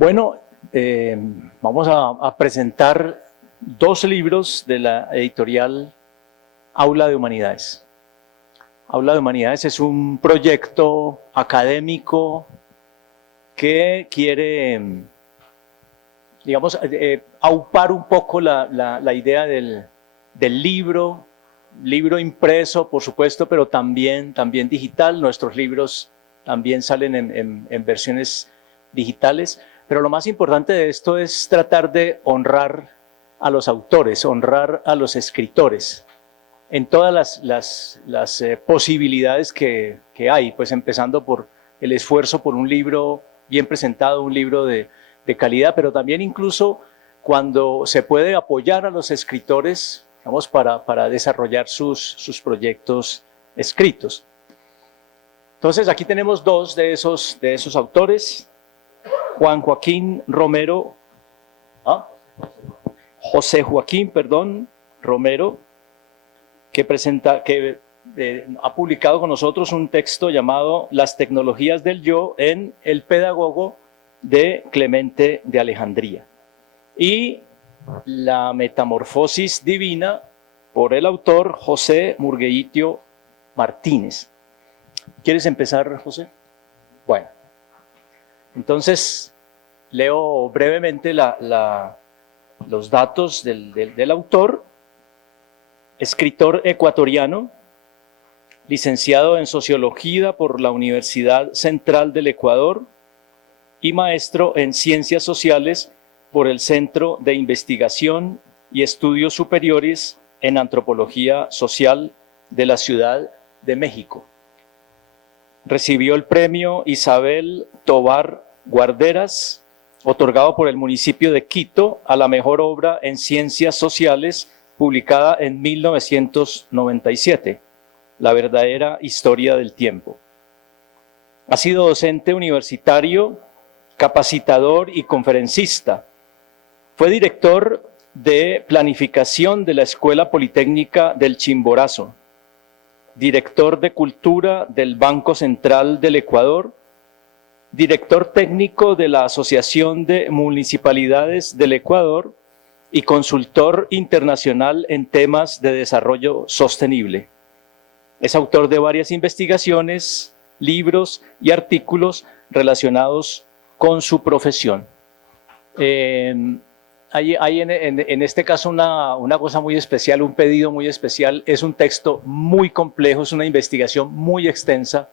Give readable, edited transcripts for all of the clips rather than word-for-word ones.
Bueno, vamos a presentar dos libros de la editorial Aula de Humanidades. Aula de Humanidades es un proyecto académico que quiere, digamos, aupar un poco la idea del libro impreso, por supuesto, pero también digital. Nuestros libros también salen en versiones digitales, pero lo más importante de esto es tratar de honrar a los autores, honrar a los escritores en todas las posibilidades que hay, pues empezando por el esfuerzo por un libro bien presentado, un libro de calidad, pero también incluso cuando se puede apoyar a los escritores, digamos, para desarrollar sus proyectos escritos. Entonces aquí tenemos dos de esos autores, Juan Joaquín Romero, José Joaquín, Romero, que ha publicado con nosotros un texto llamado Las tecnologías del yo en El pedagogo de Clemente de Alejandría. Y La metamorfosis divina por el autor José Murgueitio Martínez. ¿Quieres empezar, José? Bueno, entonces leo brevemente los datos del autor. Escritor ecuatoriano, licenciado en Sociología por la Universidad Central del Ecuador y maestro en Ciencias Sociales por el Centro de Investigación y Estudios Superiores en Antropología Social de la Ciudad de México. Recibió el premio Isabel Tovar Guarderas, otorgado por el municipio de Quito a la mejor obra en Ciencias Sociales, publicada en 1997, La verdadera historia del tiempo. Ha sido docente universitario, capacitador y conferencista. Fue director de planificación de la Escuela Politécnica del Chimborazo, director de Cultura del Banco Central del Ecuador, director técnico de la Asociación de Municipalidades del Ecuador y consultor internacional en temas de desarrollo sostenible. Es autor de varias investigaciones, libros y artículos relacionados con su profesión. Hay en este caso una cosa muy especial, un pedido muy especial. Es un texto muy complejo, es una investigación muy extensa.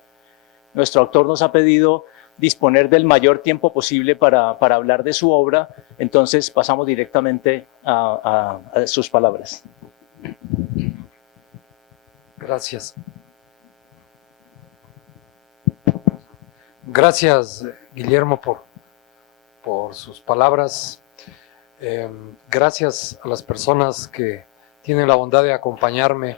Nuestro autor nos ha pedido disponer del mayor tiempo posible para hablar de su obra, entonces pasamos directamente a sus palabras. Gracias. Gracias, Guillermo, por sus palabras. Gracias a las personas que tienen la bondad de acompañarme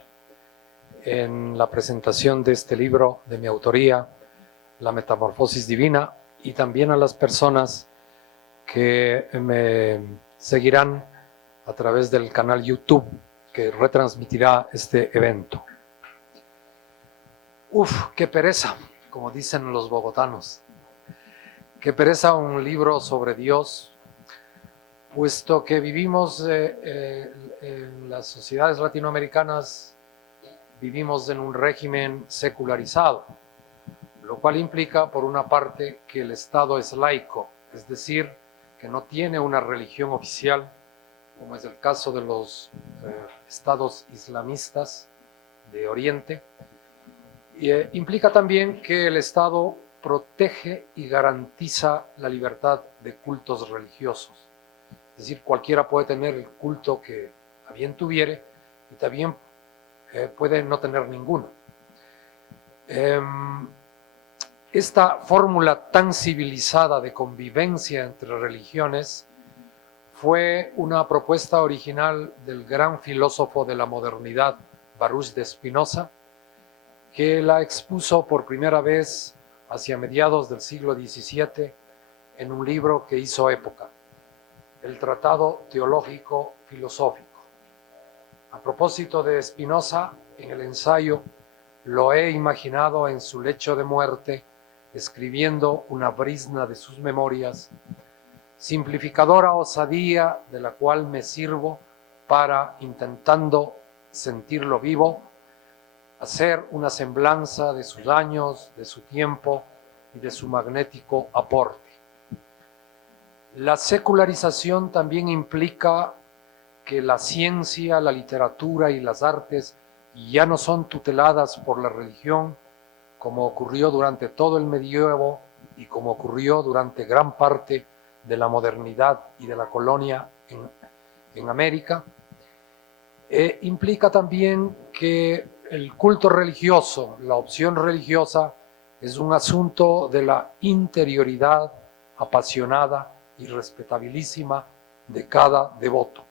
en la presentación de este libro de mi autoría, La metamorfosis divina, y también a las personas que me seguirán a través del canal YouTube que retransmitirá este evento. Qué pereza, como dicen los bogotanos. Qué pereza un libro sobre Dios, puesto que vivimos en las sociedades latinoamericanas, vivimos en un régimen secularizado, lo cual implica, por una parte, que el Estado es laico, es decir, que no tiene una religión oficial, como es el caso de los estados islamistas de Oriente. Implica también que el Estado protege y garantiza la libertad de cultos religiosos. Es decir, cualquiera puede tener el culto que a bien tuviere y también puede no tener ninguno. Esta fórmula tan civilizada de convivencia entre religiones fue una propuesta original del gran filósofo de la modernidad, Baruch de Spinoza, que la expuso por primera vez hacia mediados del siglo XVII en un libro que hizo época, el Tratado Teológico Filosófico. A propósito de Spinoza, en el ensayo lo he imaginado en su lecho de muerte, escribiendo una brizna de sus memorias, simplificadora osadía de la cual me sirvo para, intentando sentirlo vivo, hacer una semblanza de sus años, de su tiempo y de su magnético aporte. La secularización también implica que la ciencia, la literatura y las artes ya no son tuteladas por la religión, como ocurrió durante todo el medievo y como ocurrió durante gran parte de la modernidad y de la colonia en América. Implica también que el culto religioso, la opción religiosa, es un asunto de la interioridad apasionada y respetabilísima de cada devoto.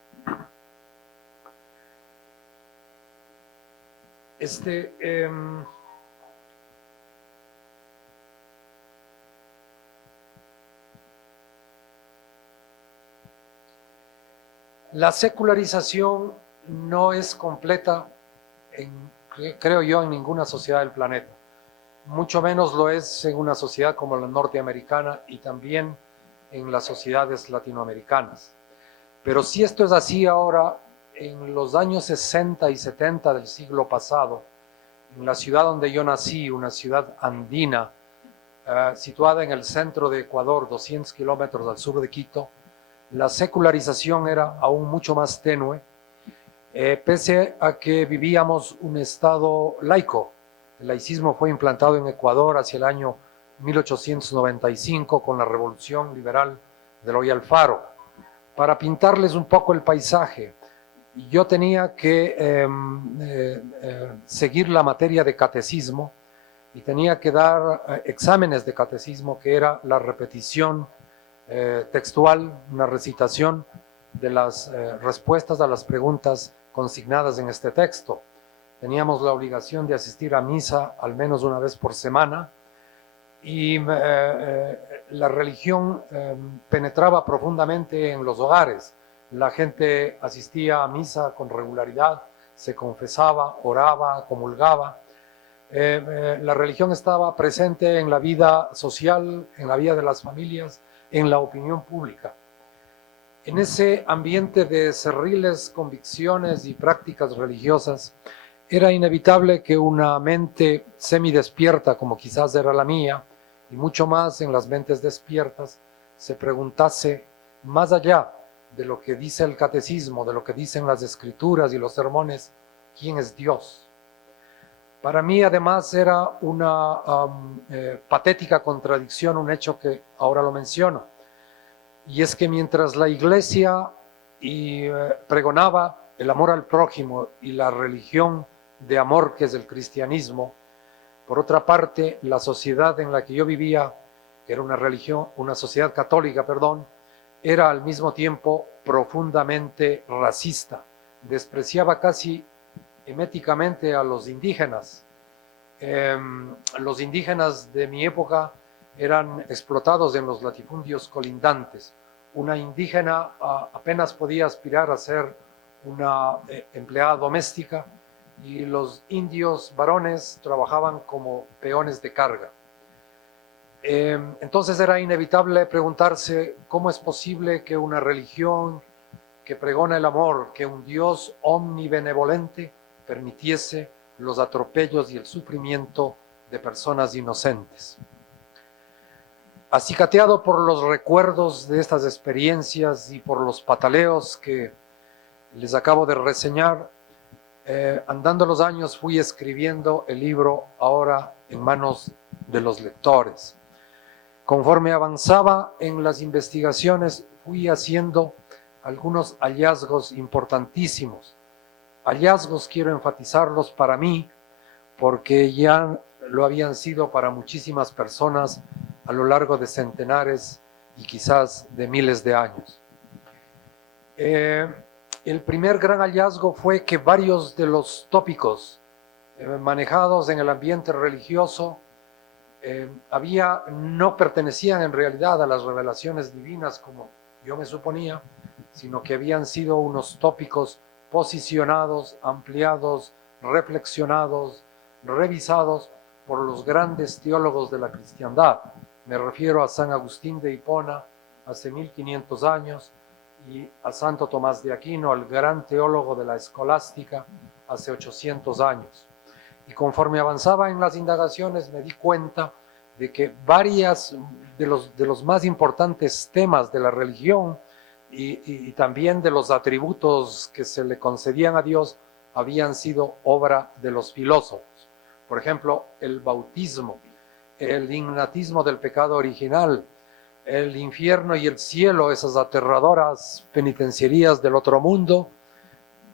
La secularización no es completa, creo yo, en ninguna sociedad del planeta. Mucho menos lo es en una sociedad como la norteamericana y también en las sociedades latinoamericanas. Pero si esto es así ahora, en los años 60 y 70 del siglo pasado, en la ciudad donde yo nací, una ciudad andina, situada en el centro de Ecuador, 200 kilómetros al sur de Quito, la secularización era aún mucho más tenue, pese a que vivíamos un estado laico. El laicismo fue implantado en Ecuador hacia el año 1895 con la Revolución Liberal de Eloy Alfaro. Para pintarles un poco el paisaje, yo tenía que seguir la materia de catecismo y tenía que dar exámenes de catecismo, que era la repetición textual, una recitación de las respuestas a las preguntas consignadas en este texto. Teníamos la obligación de asistir a misa al menos una vez por semana y la religión penetraba profundamente en los hogares. La gente asistía a misa con regularidad, se confesaba, oraba, comulgaba. La religión estaba presente en la vida social, en la vida de las familias, en la opinión pública. En ese ambiente de cerriles convicciones y prácticas religiosas, era inevitable que una mente semidespierta, como quizás era la mía, y mucho más en las mentes despiertas, se preguntase, más allá de lo que dice el catecismo, de lo que dicen las escrituras y los sermones, ¿quién es Dios? Para mí, además, era una patética contradicción, un hecho que ahora lo menciono, y es que mientras la Iglesia pregonaba el amor al prójimo y la religión de amor que es el cristianismo, por otra parte, la sociedad en la que yo vivía, que era una sociedad católica, era al mismo tiempo profundamente racista, despreciaba casi eméticamente a los indígenas. Los indígenas de mi época eran explotados en los latifundios colindantes. Una indígena apenas podía aspirar a ser una empleada doméstica y los indios varones trabajaban como peones de carga. Entonces era inevitable preguntarse cómo es posible que una religión que pregona el amor, que un Dios omnibenevolente permitiese los atropellos y el sufrimiento de personas inocentes. Acicateado por los recuerdos de estas experiencias y por los pataleos que les acabo de reseñar, andando los años fui escribiendo el libro ahora en manos de los lectores. Conforme avanzaba en las investigaciones, fui haciendo algunos hallazgos importantísimos. Hallazgos, quiero enfatizarlos para mí, porque ya lo habían sido para muchísimas personas a lo largo de centenares y quizás de miles de años. El primer gran hallazgo fue que varios de los tópicos manejados en el ambiente religioso no pertenecían en realidad a las revelaciones divinas como yo me suponía, sino que habían sido unos tópicos posicionados, ampliados, reflexionados, revisados por los grandes teólogos de la cristiandad. Me refiero a San Agustín de Hipona, hace 1500 años, y a Santo Tomás de Aquino, el gran teólogo de la escolástica, hace 800 años. Y conforme avanzaba en las indagaciones me di cuenta de que varias de los más importantes temas de la religión y también de los atributos que se le concedían a Dios habían sido obra de los filósofos. Por ejemplo, el bautismo, el ignatismo del pecado original, el infierno y el cielo, esas aterradoras penitenciarías del otro mundo.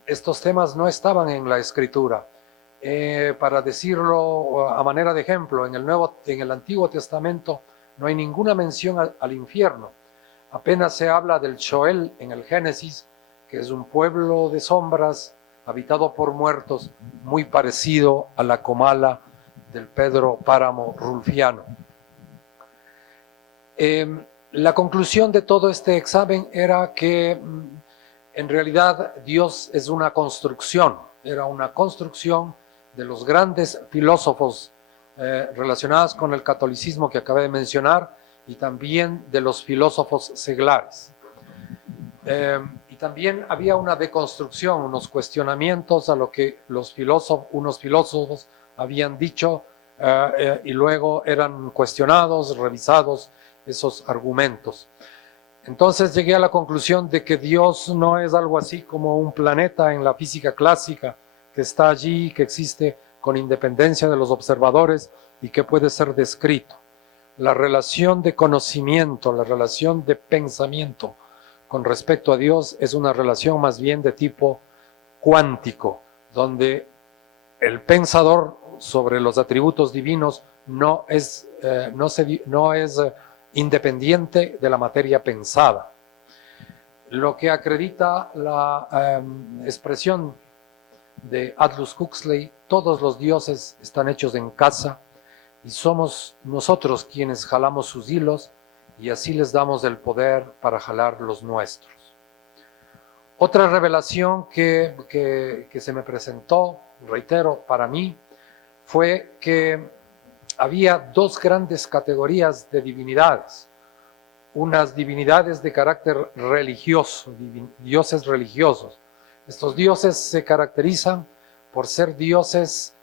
Estos temas no estaban en la Escritura. Para decirlo a manera de ejemplo, en el Antiguo Testamento no hay ninguna mención al infierno. Apenas se habla del Shoel en el Génesis, que es un pueblo de sombras habitado por muertos, muy parecido a la Comala del Pedro Páramo rulfiano. La conclusión de todo este examen era que en realidad Dios es una construcción, era una construcción de los grandes filósofos relacionados con el catolicismo que acabé de mencionar y también de los filósofos seglares. Y también había una deconstrucción, unos cuestionamientos a lo que unos filósofos habían dicho y luego eran cuestionados, revisados esos argumentos. Entonces llegué a la conclusión de que Dios no es algo así como un planeta en la física clásica que está allí, que existe con independencia de los observadores y que puede ser descrito. La relación de conocimiento, la relación de pensamiento con respecto a Dios es una relación más bien de tipo cuántico, donde el pensador sobre los atributos divinos no es independiente de la materia pensada. Lo que acredita la expresión de Aldous Huxley, todos los dioses están hechos en casa y somos nosotros quienes jalamos sus hilos y así les damos el poder para jalar los nuestros. Otra revelación que se me presentó, reitero, para mí, fue que había dos grandes categorías de divinidades. Unas divinidades de carácter religioso, dioses religiosos. Estos dioses se caracterizan por ser dioses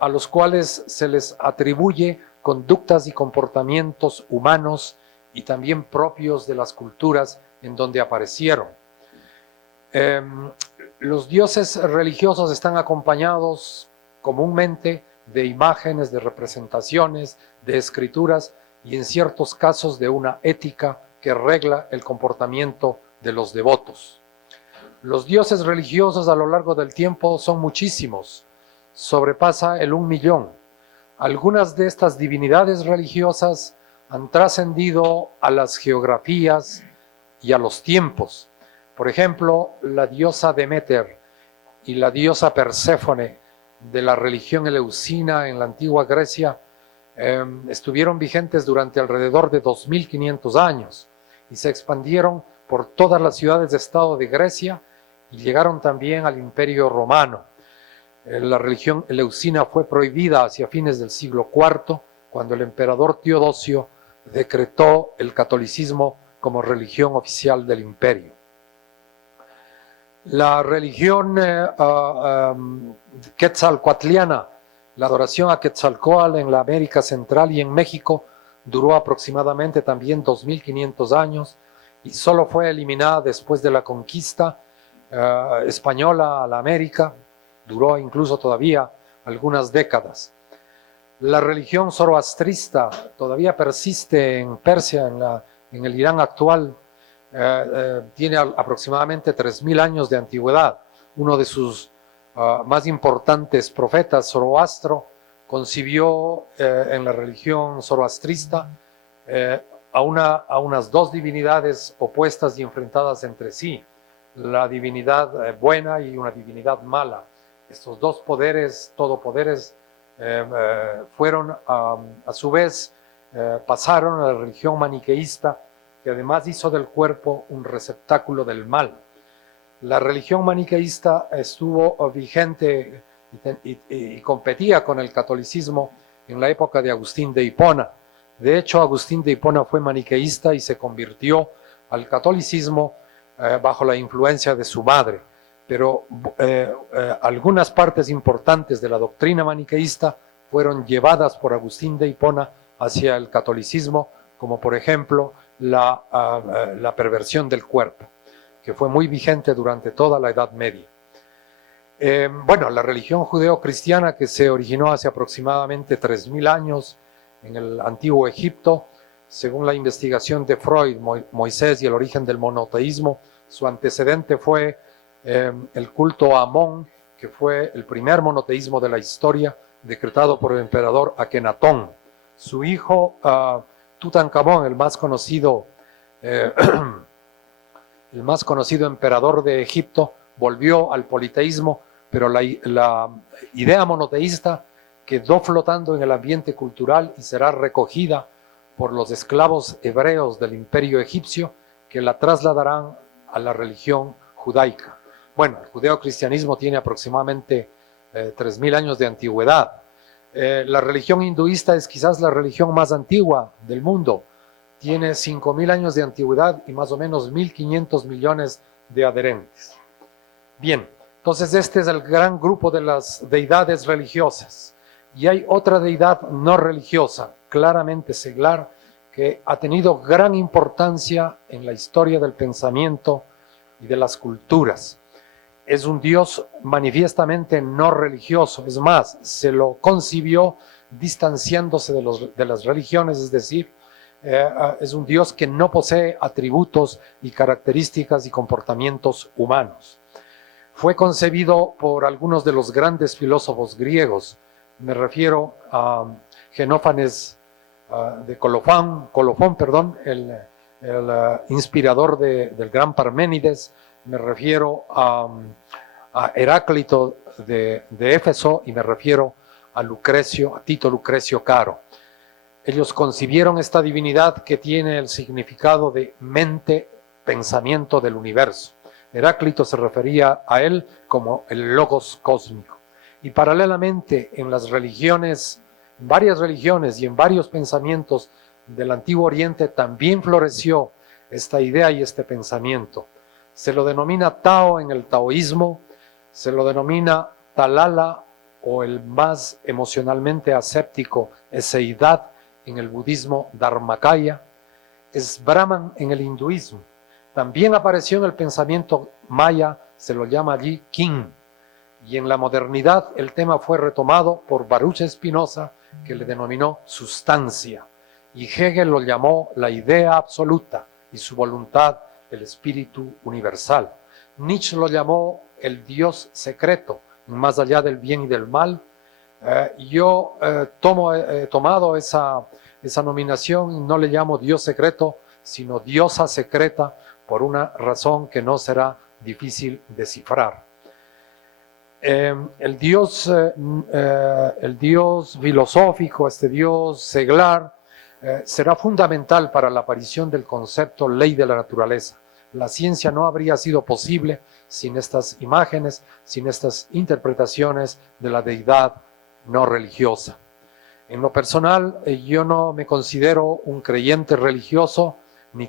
a los cuales se les atribuye conductas y comportamientos humanos y también propios de las culturas en donde aparecieron. Los dioses religiosos están acompañados comúnmente de imágenes, de representaciones, de escrituras y en ciertos casos de una ética que regla el comportamiento de los devotos. Los dioses religiosos a lo largo del tiempo son muchísimos, sobrepasa el 1.000.000. Algunas de estas divinidades religiosas han trascendido a las geografías y a los tiempos. Por ejemplo, la diosa Deméter y la diosa Perséfone de la religión eleusina en la antigua Grecia estuvieron vigentes durante alrededor de 2500 años y se expandieron por todas las ciudades-estado de Grecia y llegaron también al Imperio Romano. La religión eleusina fue prohibida hacia fines del siglo IV, cuando el emperador Teodosio decretó el catolicismo como religión oficial del imperio. La religión quetzalcoatliana, la adoración a Quetzalcóatl en la América Central y en México, duró aproximadamente también 2500 años y solo fue eliminada después de la conquista española a la América. Duró incluso todavía algunas décadas. La religión zoroastrista todavía persiste en Persia, en el Irán actual. Tiene aproximadamente 3000 años de antigüedad. Uno de sus más importantes profetas, Zoroastro, concibió en la religión zoroastrista a unas dos divinidades opuestas y enfrentadas entre sí, la divinidad buena y una divinidad mala. Estos dos poderes, todopoderes, fueron a su vez, pasaron a la religión maniqueísta, que además hizo del cuerpo un receptáculo del mal. La religión maniqueísta estuvo vigente y competía con el catolicismo en la época de Agustín de Hipona, De hecho, Agustín de Hipona fue maniqueísta y se convirtió al catolicismo bajo la influencia de su madre. Pero algunas partes importantes de la doctrina maniqueísta fueron llevadas por Agustín de Hipona hacia el catolicismo, como por ejemplo la perversión del cuerpo, que fue muy vigente durante toda la Edad Media. Bueno, la religión judeo-cristiana, que se originó hace aproximadamente 3000 años en el antiguo Egipto, según la investigación de Freud, Moisés y el origen del monoteísmo, su antecedente fue el culto a Amón, que fue el primer monoteísmo de la historia, decretado por el emperador Akenatón. Su hijo Tutankamón, el más conocido emperador de Egipto, volvió al politeísmo, pero la idea monoteísta quedó flotando en el ambiente cultural y será recogida por los esclavos hebreos del imperio egipcio, que la trasladarán a la religión judaica. Bueno, el judeocristianismo tiene aproximadamente 3000 años de antigüedad. La religión hinduista es quizás la religión más antigua del mundo. Tiene 5000 años de antigüedad y más o menos 1500 millones de adherentes. Bien, entonces este es el gran grupo de las deidades religiosas. Y hay otra deidad no religiosa, claramente seglar, que ha tenido gran importancia en la historia del pensamiento y de las culturas. Es un Dios manifiestamente no religioso, es más, se lo concibió distanciándose de las religiones, es decir, es un Dios que no posee atributos y características y comportamientos humanos. Fue concebido por algunos de los grandes filósofos griegos. Me refiero a Genófanes de Colofón, el inspirador del gran Parménides. Me refiero a Heráclito de Éfeso y me refiero a Tito Lucrecio Caro. Ellos concibieron esta divinidad que tiene el significado de mente, pensamiento del universo. Heráclito se refería a él como el logos cósmico. Y paralelamente en las religiones, en varias religiones y en varios pensamientos del Antiguo Oriente también floreció esta idea y este pensamiento. Se lo denomina Tao en el taoísmo, se lo denomina Talala o el más emocionalmente aséptico Eseidad en el budismo Dharmakaya, es Brahman en el hinduismo. También apareció en el pensamiento maya, se lo llama allí King. Y en la modernidad el tema fue retomado por Baruch Spinoza, que le denominó sustancia. Y Hegel lo llamó la idea absoluta y su voluntad, el espíritu universal. Nietzsche lo llamó el Dios secreto, más allá del bien y del mal. Yo he tomado esa nominación y no le llamo Dios secreto, sino diosa secreta, por una razón que no será difícil descifrar. El Dios filosófico, este Dios seglar, será fundamental para la aparición del concepto ley de la naturaleza. La ciencia no habría sido posible sin estas imágenes, sin estas interpretaciones de la deidad no religiosa. En lo personal, yo no me considero un creyente religioso, ni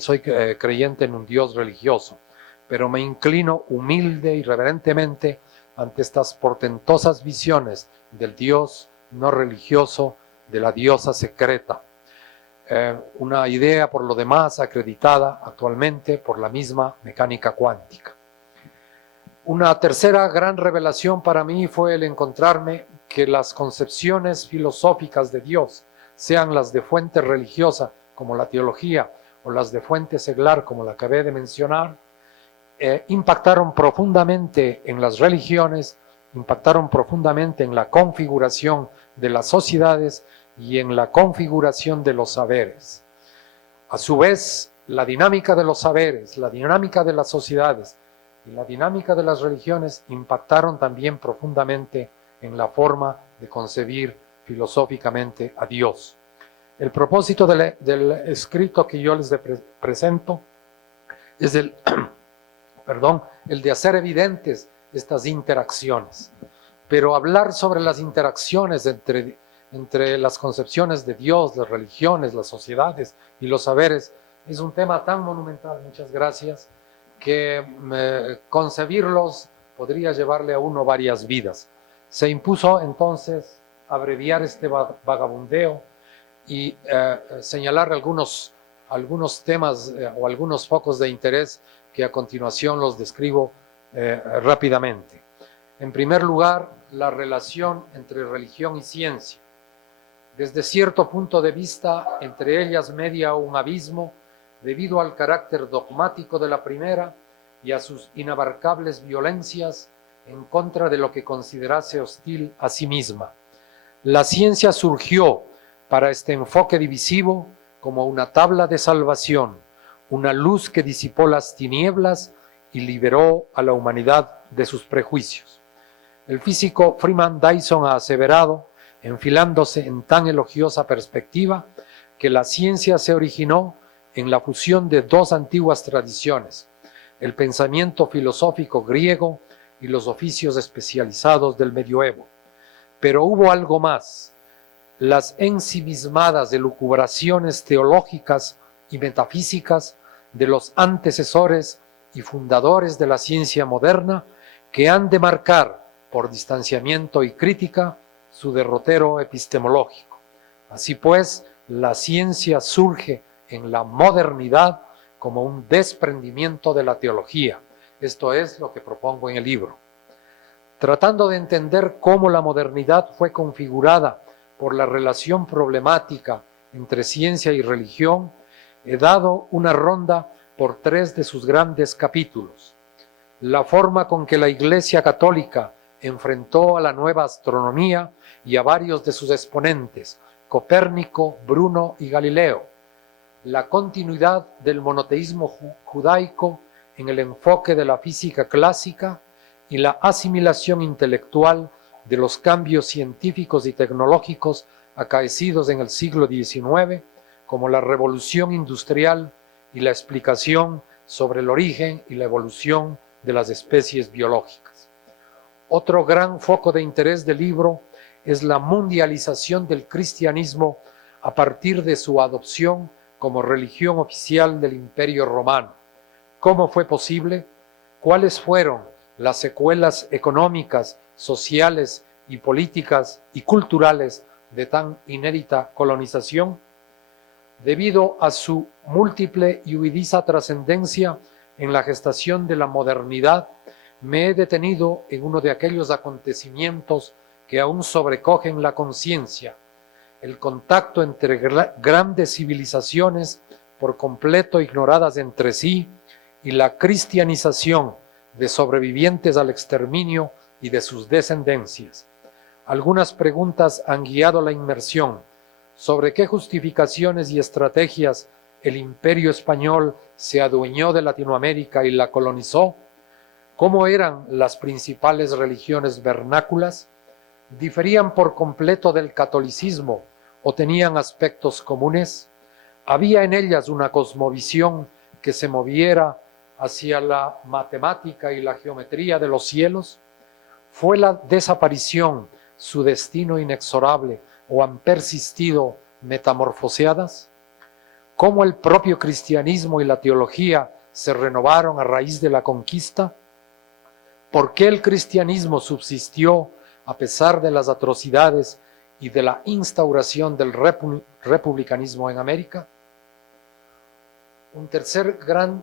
soy creyente en un Dios religioso, pero me inclino humilde y reverentemente ante estas portentosas visiones del Dios no religioso, de la diosa secreta. Una idea, por lo demás, acreditada actualmente por la misma mecánica cuántica. Una tercera gran revelación para mí fue el encontrarme que las concepciones filosóficas de Dios, sean las de fuente religiosa, como la teología, o las de fuente seglar, como la acabé de mencionar, impactaron profundamente en las religiones, impactaron profundamente en la configuración de las sociedades y en la configuración de los saberes. A su vez, la dinámica de los saberes, la dinámica de las sociedades y la dinámica de las religiones impactaron también profundamente en la forma de concebir filosóficamente a Dios. El propósito del escrito que yo les presento es el de hacer evidentes estas interacciones. Pero hablar sobre las interacciones entre entre las concepciones de Dios, las religiones, las sociedades y los saberes, es un tema tan monumental, muchas gracias, que concebirlos podría llevarle a uno varias vidas. Se impuso entonces abreviar este vagabundeo y señalar algunos temas o algunos focos de interés que a continuación los describo rápidamente. En primer lugar, la relación entre religión y ciencia. Desde cierto punto de vista, entre ellas media un abismo debido al carácter dogmático de la primera y a sus inabarcables violencias en contra de lo que considerase hostil a sí misma. La ciencia surgió para este enfoque divisivo como una tabla de salvación, una luz que disipó las tinieblas y liberó a la humanidad de sus prejuicios. El físico Freeman Dyson ha aseverado, enfilándose en tan elogiosa perspectiva, que la ciencia se originó en la fusión de dos antiguas tradiciones, el pensamiento filosófico griego y los oficios especializados del medioevo. Pero hubo algo más. Las ensimismadas elucubraciones teológicas y metafísicas de los antecesores y fundadores de la ciencia moderna que han de marcar, por distanciamiento y crítica, su derrotero epistemológico. Así pues, la ciencia surge en la modernidad como un desprendimiento de la teología. Esto es lo que propongo en el libro. Tratando de entender cómo la modernidad fue configurada por la relación problemática entre ciencia y religión, he dado una ronda por 3 de sus grandes capítulos. La forma con que la Iglesia Católica enfrentó a la nueva astronomía y a varios de sus exponentes, Copérnico, Bruno y Galileo. La continuidad del monoteísmo judaico en el enfoque de la física clásica y la asimilación intelectual de los cambios científicos y tecnológicos acaecidos en el siglo XIX, como la revolución industrial y la explicación sobre el origen y la evolución de las especies biológicas. Otro gran foco de interés del libro es la mundialización del cristianismo a partir de su adopción como religión oficial del Imperio Romano. ¿Cómo fue posible? ¿Cuáles fueron las secuelas económicas, sociales y políticas y culturales de tan inédita colonización? Debido a su múltiple y huidiza trascendencia en la gestación de la modernidad, me he detenido en uno de aquellos acontecimientos que aún sobrecogen la conciencia, el contacto entre grandes civilizaciones por completo ignoradas entre sí y la cristianización de sobrevivientes al exterminio y de sus descendencias. Algunas preguntas han guiado la inmersión. ¿Sobre qué justificaciones y estrategias el Imperio español se adueñó de Latinoamérica y la colonizó? ¿Cómo eran las principales religiones vernáculas? ¿Diferían por completo del catolicismo o tenían aspectos comunes? ¿Había en ellas una cosmovisión que se moviera hacia la matemática y la geometría de los cielos? ¿Fue la desaparición su destino inexorable o han persistido metamorfoseadas? ¿Cómo el propio cristianismo y la teología se renovaron a raíz de la conquista? ¿Por qué el cristianismo subsistió a pesar de las atrocidades y de la instauración del republicanismo en América? Un tercer gran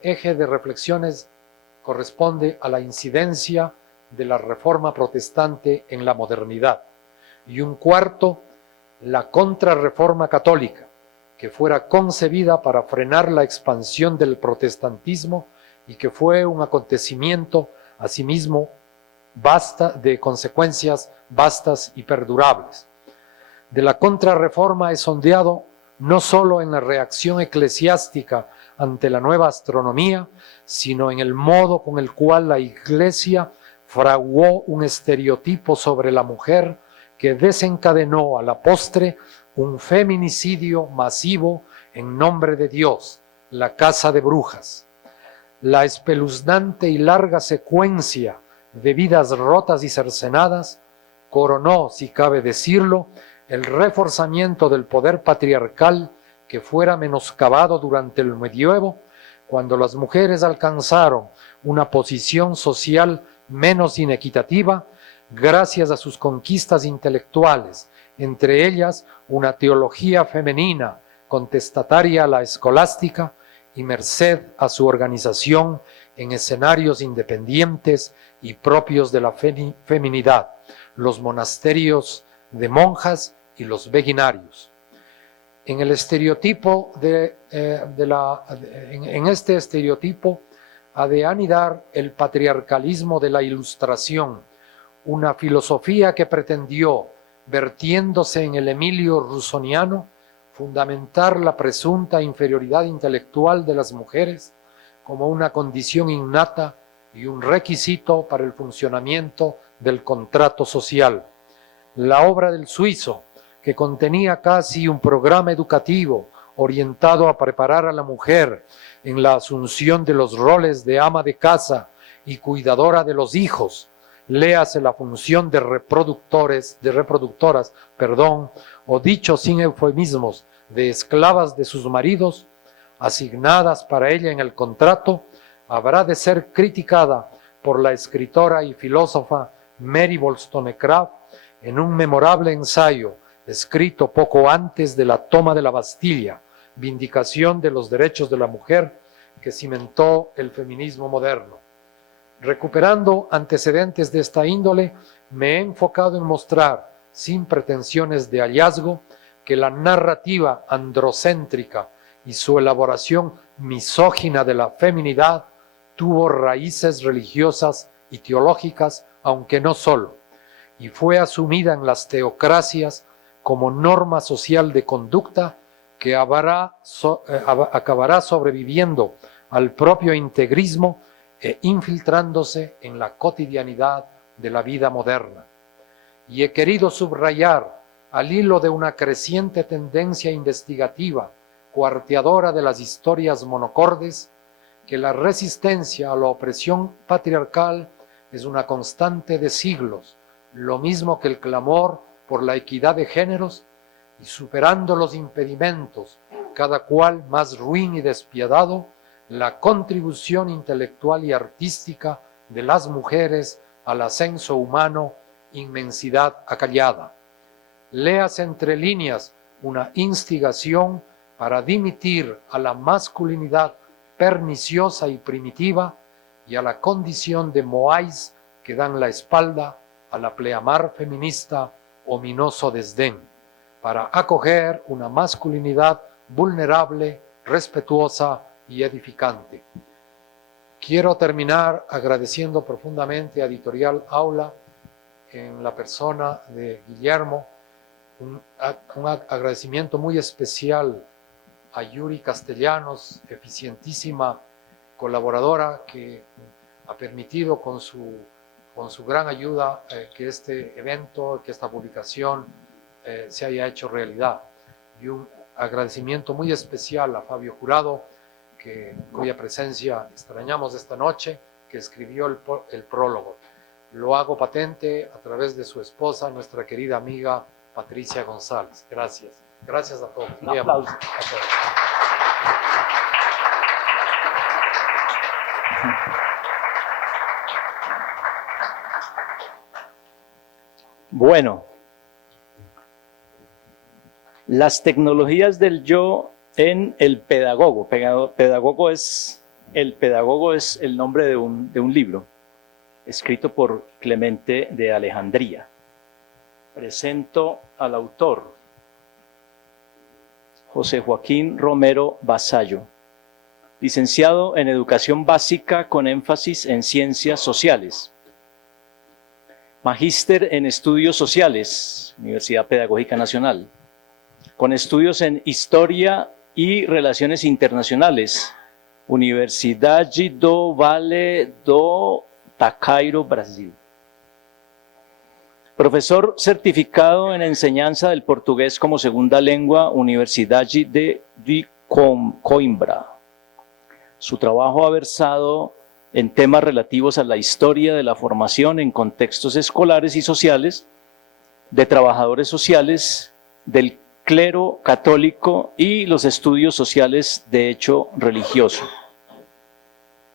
eje de reflexiones corresponde a la incidencia de la Reforma protestante en la modernidad, y un cuarto, la Contrarreforma católica, que fuera concebida para frenar la expansión del protestantismo y que fue un acontecimiento asimismo de consecuencias vastas y perdurables. De la Contrarreforma he sondeado no solo en la reacción eclesiástica ante la nueva astronomía, sino en el modo con el cual la Iglesia fraguó un estereotipo sobre la mujer que desencadenó a la postre un feminicidio masivo en nombre de Dios, la caza de brujas. La espeluznante y larga secuencia de vidas rotas y cercenadas coronó, si cabe decirlo, el reforzamiento del poder patriarcal que fuera menoscabado durante el medioevo, cuando las mujeres alcanzaron una posición social menos inequitativa gracias a sus conquistas intelectuales, entre ellas una teología femenina contestataria a la escolástica y merced a su organización en escenarios independientes y propios de la feminidad, los monasterios de monjas y los beguinarios. En el estereotipo en este estereotipo ha de anidar el patriarcalismo de la Ilustración, una filosofía que pretendió, vertiéndose en el Emilio Rusoniano, fundamentar la presunta inferioridad intelectual de las mujeres como una condición innata y un requisito para el funcionamiento del contrato social. La obra del suizo, que contenía casi un programa educativo orientado a preparar a la mujer en la asunción de los roles de ama de casa y cuidadora de los hijos, léase la función de reproductoras, o dicho sin eufemismos, de esclavas de sus maridos, asignadas para ella en el contrato, habrá de ser criticada por la escritora y filósofa Mary Wollstonecraft en un memorable ensayo escrito poco antes de la toma de la Bastilla, Vindicación de los Derechos de la Mujer, que cimentó el feminismo moderno. Recuperando antecedentes de esta índole, me he enfocado en mostrar, sin pretensiones de hallazgo, que la narrativa androcéntrica y su elaboración misógina de la feminidad tuvo raíces religiosas y teológicas, aunque no solo, y fue asumida en las teocracias como norma social de conducta que acabará sobreviviendo al propio integrismo e infiltrándose en la cotidianidad de la vida moderna. Y he querido subrayar, al hilo de una creciente tendencia investigativa cuarteadora de las historias monocordes, que la resistencia a la opresión patriarcal es una constante de siglos, lo mismo que el clamor por la equidad de géneros, y superando los impedimentos, cada cual más ruin y despiadado, la contribución intelectual y artística de las mujeres al ascenso humano, inmensidad acallada. Léase entre líneas una instigación para dimitir a la masculinidad perniciosa y primitiva y a la condición de moáis que dan la espalda a la pleamar feminista ominoso desdén, para acoger una masculinidad vulnerable, respetuosa y edificante. Quiero terminar agradeciendo profundamente a Editorial Aula, en la persona de Guillermo, un agradecimiento muy especial a Yuri Castellanos, eficientísima colaboradora que ha permitido con su gran ayuda que este evento, que esta publicación se haya hecho realidad. Y un agradecimiento muy especial a Fabio Jurado, cuya presencia extrañamos esta noche, que escribió el prólogo. Lo hago patente a través de su esposa, nuestra querida amiga Patricia González. Gracias. Gracias a todos. Un aplauso. Bueno, las tecnologías del yo en el pedagogo. El pedagogo es el nombre de un libro escrito por Clemente de Alejandría. Presento al autor, José Joaquín Romero Vasallo, licenciado en Educación Básica con énfasis en Ciencias Sociales, magíster en Estudios Sociales, Universidad Pedagógica Nacional, con estudios en Historia y Relaciones Internacionales, Universidade do Vale do Taquairo, Brasil. Profesor certificado en enseñanza del portugués como segunda lengua, Universidade de Coimbra. Su trabajo ha versado en temas relativos a la historia de la formación en contextos escolares y sociales, de trabajadores sociales, del clero católico y los estudios sociales de hecho religioso.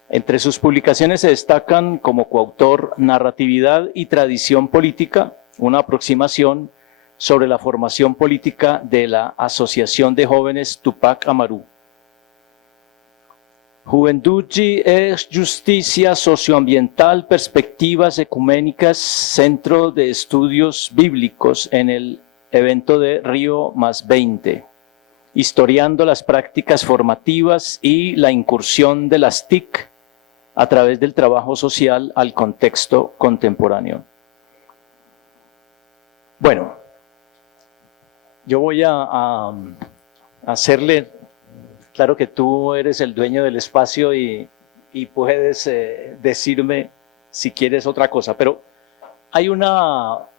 Entre sus publicaciones se destacan como coautor Narratividad y Tradición Política, una aproximación sobre la formación política de la Asociación de Jóvenes Tupac Amaru. Juventud es Justicia Socioambiental, Perspectivas Ecuménicas, Centro de Estudios Bíblicos en el evento de Río +20, historiando las prácticas formativas y la incursión de las TIC a través del trabajo social al contexto contemporáneo. Bueno, yo voy a hacerle, claro que tú eres el dueño del espacio y puedes decirme si quieres otra cosa, pero hay una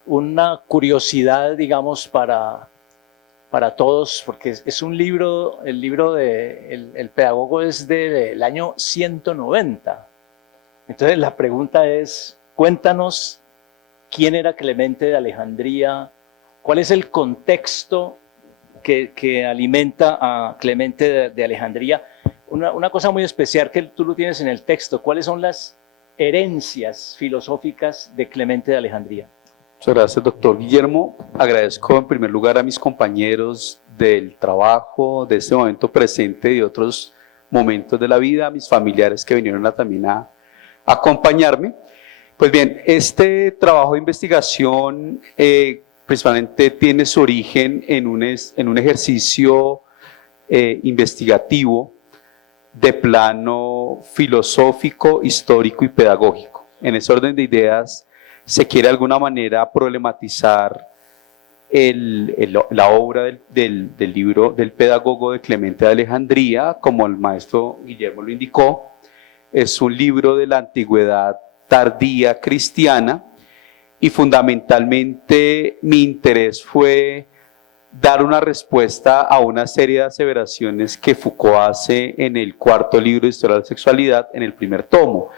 curiosidad, digamos, para todos, porque es un libro, el libro de el pedagogo es del año 190. Entonces la pregunta es, cuéntanos quién era Clemente de Alejandría, cuál es el contexto que alimenta a Clemente de Alejandría. Una cosa muy especial que tú lo tienes en el texto, ¿cuáles son las herencias filosóficas de Clemente de Alejandría? Muchas gracias, doctor Guillermo. Agradezco en primer lugar a mis compañeros del trabajo, de este momento presente y de otros momentos de la vida, a mis familiares que vinieron también a acompañarme. Pues bien, este trabajo de investigación principalmente tiene su origen en un ejercicio investigativo de plano filosófico, histórico y pedagógico. En ese orden de ideas, se quiere de alguna manera problematizar la obra del libro del pedagogo de Clemente de Alejandría, como el maestro Guillermo lo indicó. Es un libro de la antigüedad tardía cristiana y fundamentalmente mi interés fue dar una respuesta a una serie de aseveraciones que Foucault hace en el cuarto libro de Historia de la Sexualidad, en el primer tomo.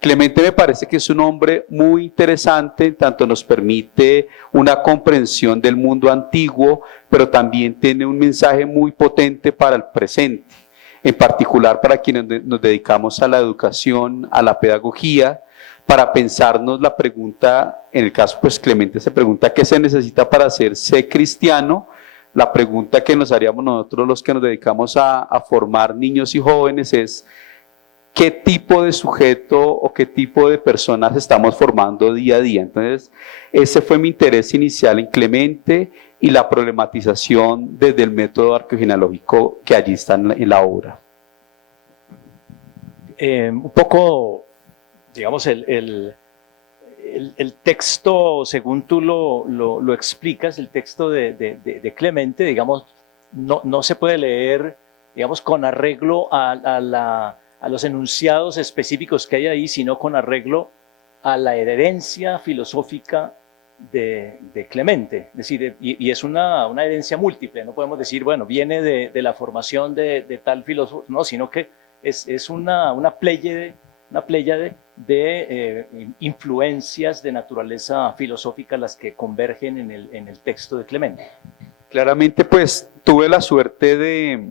Clemente me parece que es un hombre muy interesante, en tanto nos permite una comprensión del mundo antiguo, pero también tiene un mensaje muy potente para el presente, en particular para quienes nos dedicamos a la educación, a la pedagogía, para pensarnos la pregunta, en el caso pues Clemente se pregunta ¿qué se necesita para hacerse cristiano? La pregunta que nos haríamos nosotros los que nos dedicamos a formar niños y jóvenes es ¿qué tipo de sujeto o qué tipo de personas estamos formando día a día? Entonces, ese fue mi interés inicial en Clemente y la problematización desde el método arqueogenealógico que allí está en la obra. Un poco, digamos, el texto, según tú lo explicas, el texto de Clemente, digamos, no se puede leer, digamos, con arreglo a los enunciados específicos que hay ahí, sino con arreglo a la herencia filosófica de Clemente. Es decir, y es una herencia múltiple, no podemos decir, bueno, viene de la formación de tal filósofo, no, sino que es una pléyade de influencias de naturaleza filosófica las que convergen en el texto de Clemente. Claramente, pues, tuve la suerte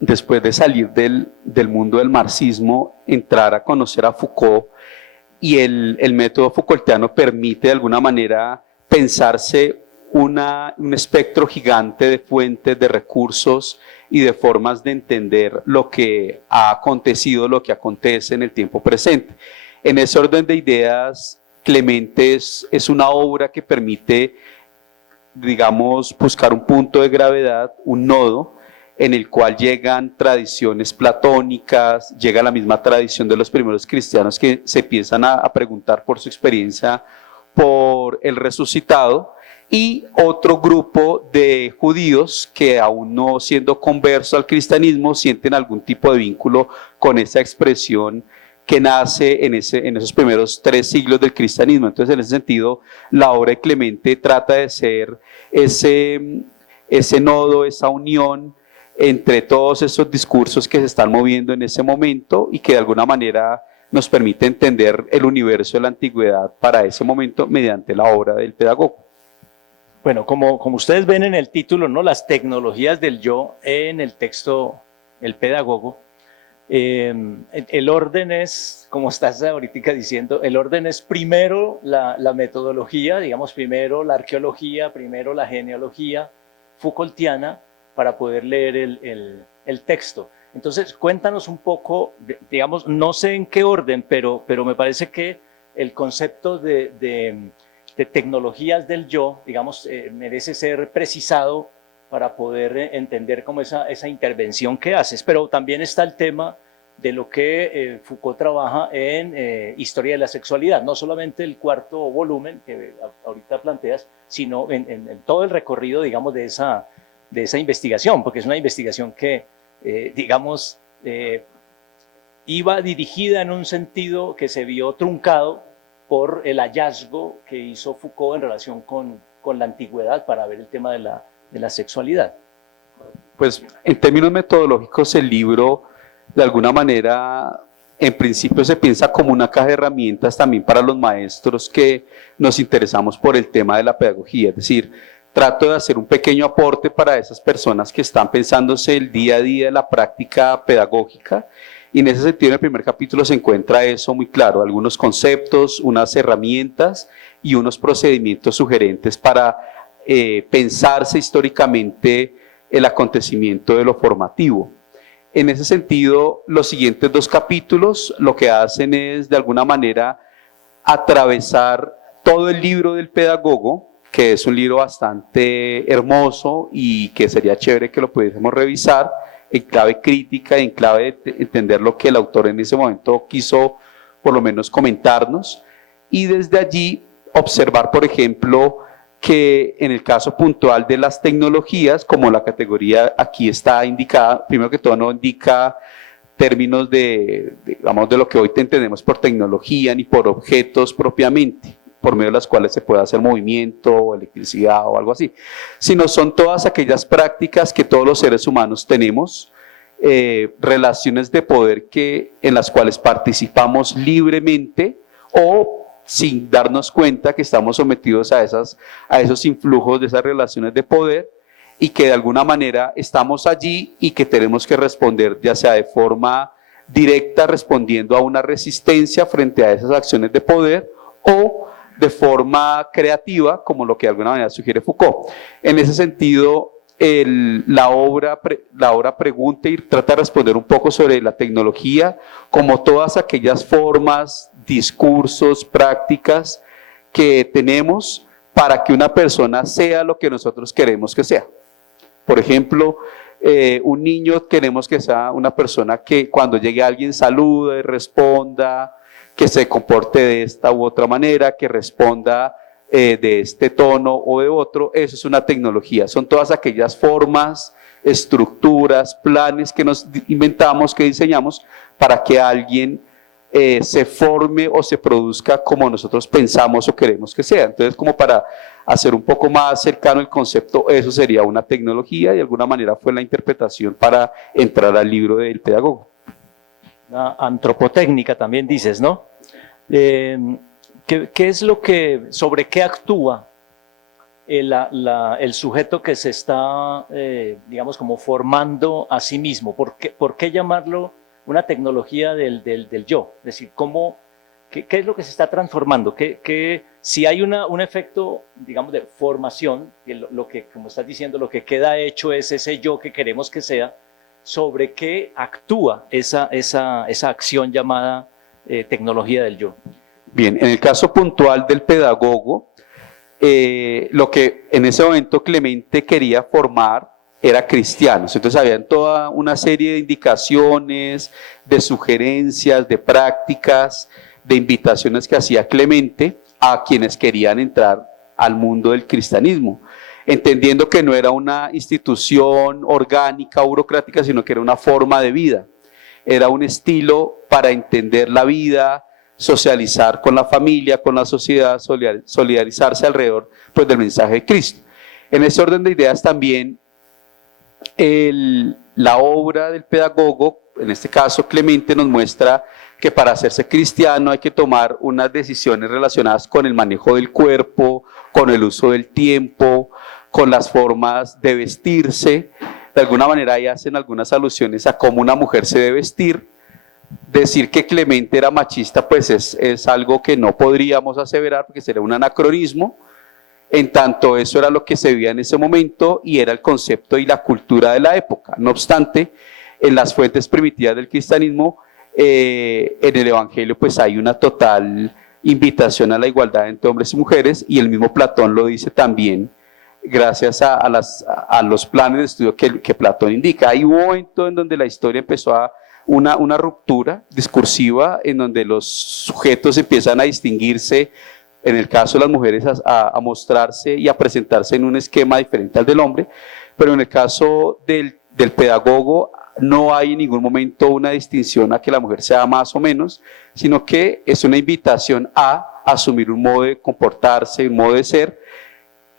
después de salir del mundo del marxismo, entrar a conocer a Foucault, y el método Foucaultiano permite de alguna manera pensarse un espectro gigante de fuentes, de recursos y de formas de entender lo que ha acontecido, lo que acontece en el tiempo presente. En ese orden de ideas, Clemente es una obra que permite, digamos, buscar un punto de gravedad, un nodo, en el cual llegan tradiciones platónicas, llega la misma tradición de los primeros cristianos que se empiezan a preguntar por su experiencia por el resucitado, y otro grupo de judíos que aún no siendo conversos al cristianismo sienten algún tipo de vínculo con esa expresión que nace en esos primeros 3 siglos del cristianismo. Entonces, en ese sentido, la obra de Clemente trata de ser ese nodo, esa unión entre todos esos discursos que se están moviendo en ese momento y que de alguna manera nos permite entender el universo de la antigüedad para ese momento mediante la obra del pedagogo. Bueno, como ustedes ven en el título, ¿no? Las tecnologías del yo en el texto El Pedagogo. El orden es, como estás ahorita diciendo, el orden es primero la metodología, digamos, primero la arqueología, primero la genealogía Foucaultiana para poder leer el texto. Entonces, cuéntanos un poco, digamos, no sé en qué orden, pero me parece que el concepto de tecnologías del yo, digamos, merece ser precisado para poder entender como esa intervención que haces, pero también está el tema de lo que Foucault trabaja en Historia de la Sexualidad, no solamente el cuarto volumen que ahorita planteas, sino en todo el recorrido, digamos, de esa investigación, porque es una investigación que, digamos, iba dirigida en un sentido que se vio truncado por el hallazgo que hizo Foucault en relación con la antigüedad para ver el tema de la sexualidad. Pues en términos metodológicos el libro de alguna manera en principio se piensa como una caja de herramientas también para los maestros que nos interesamos por el tema de la pedagogía, es decir, trato de hacer un pequeño aporte para esas personas que están pensándose el día a día de la práctica pedagógica y en ese sentido en el primer capítulo se encuentra eso muy claro, algunos conceptos, unas herramientas y unos procedimientos sugerentes para pensarse históricamente el acontecimiento de lo formativo. En ese sentido, los siguientes 2 capítulos lo que hacen es de alguna manera atravesar todo el libro del pedagogo, que es un libro bastante hermoso y que sería chévere que lo pudiésemos revisar en clave crítica, en clave de entender lo que el autor en ese momento quiso por lo menos comentarnos y desde allí observar, por ejemplo, que en el caso puntual de las tecnologías, como la categoría aquí está indicada, primero que todo no indica términos digamos, de lo que hoy entendemos por tecnología ni por objetos propiamente, por medio de las cuales se puede hacer movimiento o electricidad o algo así, sino son todas aquellas prácticas que todos los seres humanos tenemos, relaciones de poder en las cuales participamos libremente o sin darnos cuenta que estamos sometidos a esos influjos de esas relaciones de poder y que de alguna manera estamos allí y que tenemos que responder ya sea de forma directa respondiendo a una resistencia frente a esas acciones de poder o de forma creativa como lo que de alguna manera sugiere Foucault. En ese sentido, la obra pregunta y trata de responder un poco sobre la tecnología como todas aquellas formas, discursos, prácticas que tenemos para que una persona sea lo que nosotros queremos que sea. Por ejemplo, un niño queremos que sea una persona que cuando llegue alguien salude, responda, que se comporte de esta u otra manera, que responda de este tono o de otro. Eso es una tecnología, son todas aquellas formas, estructuras, planes que nos inventamos, que diseñamos para que alguien se forme o se produzca como nosotros pensamos o queremos que sea. Entonces, como para hacer un poco más cercano el concepto, eso sería una tecnología y de alguna manera fue la interpretación para entrar al libro del pedagogo. Una antropotécnica también dices, ¿no? ¿Qué es lo sobre qué actúa el sujeto que se está, digamos, como formando a sí mismo? ¿Por qué llamarlo una tecnología del yo? Es decir, ¿qué es lo que se está transformando? Si hay un efecto, digamos, de formación, que lo que, como estás diciendo, lo que queda hecho es ese yo que queremos que sea, ¿sobre qué actúa esa acción llamada tecnología del yo? Bien, en el caso puntual del pedagogo, lo que en ese momento Clemente quería formar era cristianos. Entonces habían toda una serie de indicaciones, de sugerencias, de prácticas, de invitaciones que hacía Clemente a quienes querían entrar al mundo del cristianismo, entendiendo que no era una institución orgánica o burocrática, sino que era una forma de vida, era un estilo para entender la vida, socializar con la familia, con la sociedad, solidarizarse alrededor pues, del mensaje de Cristo. En ese orden de ideas también la obra del pedagogo, en este caso Clemente, nos muestra que para hacerse cristiano hay que tomar unas decisiones relacionadas con el manejo del cuerpo, con el uso del tiempo, con las formas de vestirse. De alguna manera ahí hacen algunas alusiones a cómo una mujer se debe vestir. Decir que Clemente era machista pues es algo que no podríamos aseverar porque sería un anacronismo, en tanto eso era lo que se vivía en ese momento y era el concepto y la cultura de la época. No obstante, en las fuentes primitivas del cristianismo, en el Evangelio pues hay una total invitación a la igualdad entre hombres y mujeres, y el mismo Platón lo dice también, gracias a los planes de estudio que Platón indica. Hay un momento en donde la historia empezó a una ruptura discursiva en donde los sujetos empiezan a distinguirse, en el caso de las mujeres a mostrarse y a presentarse en un esquema diferente al del hombre, pero en el caso del pedagogo no hay en ningún momento una distinción a que la mujer sea más o menos, sino que es una invitación a asumir un modo de comportarse, un modo de ser,